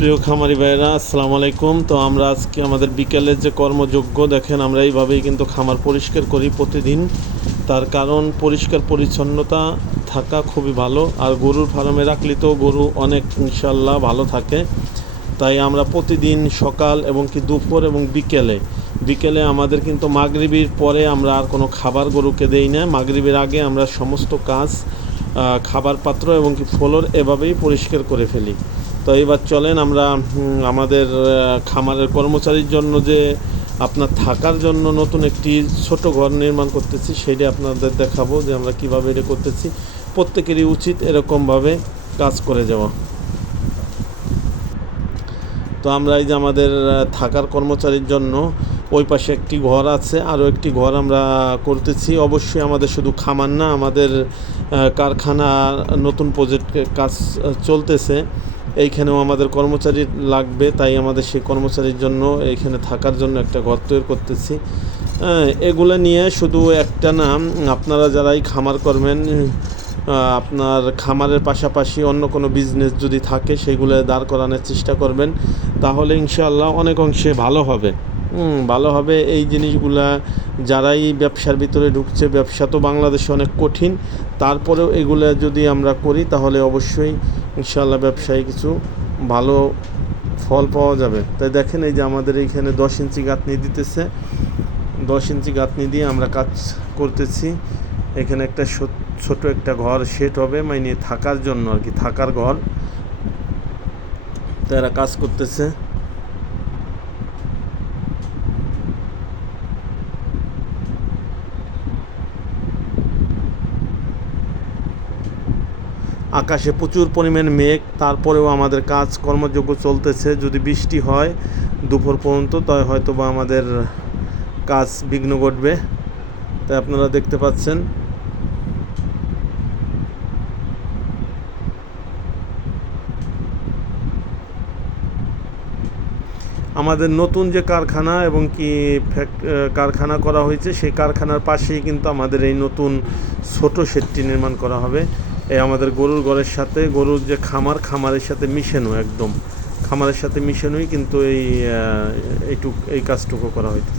প্রিয় খামারি ভাইয়েরা, আসসালামু আলাইকুম। তো আমরা আজকে আমাদের বিকেলের যে কর্মযজ্ঞ দেখেন, আমরা এইভাবেই কিন্তু খামার পরিষ্কার করি প্রতিদিন। তার কারণ পরিষ্কার পরিচ্ছন্নতা থাকা খুবই ভালো, আর গরুর ফার্মে রাখলে তো গরু অনেক ইনশাল্লাহ ভালো থাকে। তাই আমরা প্রতিদিন সকাল এবং কি দুপুর এবং বিকেলে আমাদের কিন্তু মাগরিবের পরে আমরা আর কোনো খাবার গরুকে দেই না। মাগরিবের আগে আমরা সমস্ত কাজ, খাবার পাত্র এবং কি ফ্লোর এভাবেই পরিষ্কার করে ফেলি। তো এবার চলেন আমরা আমাদের খামারের কর্মচারীর জন্য যে আপনার থাকার জন্য নতুন একটি ছোট ঘর নির্মাণ করতেছি, সেইটা আপনাদের দেখাবো যে আমরা কীভাবে এটা করতেছি। প্রত্যেকেরই উচিত এরকমভাবে কাজ করে যাওয়া। তো আমরা এই যে আমাদের থাকার কর্মচারীর জন্য ওই পাশে একটি ঘর আছে, আরও একটি ঘর আমরা করতেছি। অবশ্যই আমাদের শুধু খামার না, আমাদের কারখানা নতুন প্রজেক্টের কাজ চলতেছে, এইখানেও আমাদের কর্মচারী লাগবে। তাই আমাদের সেই কর্মচারীর জন্য এইখানে থাকার জন্য একটা ঘর তৈরি করতেছি। এগুলো নিয়ে শুধু একটা না, আপনারা যারাই খামার করবেন, আপনার খামারের পাশাপাশি অন্য কোনো বিজনেস যদি থাকে সেগুলো দাঁড় করানোর চেষ্টা করবেন, তাহলে ইনশাআল্লাহ অনেক অংশে ভালো হবে। এই জিনিসগুলা যারাই ব্যবসার ভিতরে ঢুকছে, ব্যবসা তো বাংলাদেশে অনেক কঠিন, তারপরেও এগুলো যদি আমরা করি তাহলে অবশ্যই ইনশাআল্লাহ ব্যবসায় কিছু ভালো ফল পাওয়া যাবে। তাই দেখেন, এই যে আমাদের এইখানে 10 ইঞ্চি গাঁথনি দিতেছে, 10 ইঞ্চি গাঁথনি দিয়ে আমরা কাজ করতেছি। এখানে একটা ছোট একটা ঘর সেট হবে, মানে থাকার জন্য আর কি, থাকার ঘর। তারা কাজ করতেছে। আকাশে প্রচুর পরিমাণ মেঘ, তারপরেও আমাদের কাজ কর্মযোগ্য চলতেছে। যদি বৃষ্টি হয় দুপুর পর্যন্ত, তাই হয়তো বা আমাদের কাজ বিঘ্ন ঘটবে। তাই আপনারা দেখতে পাচ্ছেন আমাদের নতুন যে কারখানা এবং কি কারখানা করা হয়েছে, সেই কারখানার পাশেই কিন্তু আমাদের এই নতুন ছোট শেডটি নির্মাণ করা হবে। এই আমাদের গরুর ঘরের সাথে গরুর যে খামারের সাথে মিশানো, একদম খামারের সাথে মিশানোই কিন্তু এই কাজটুকু করা হয়েছে।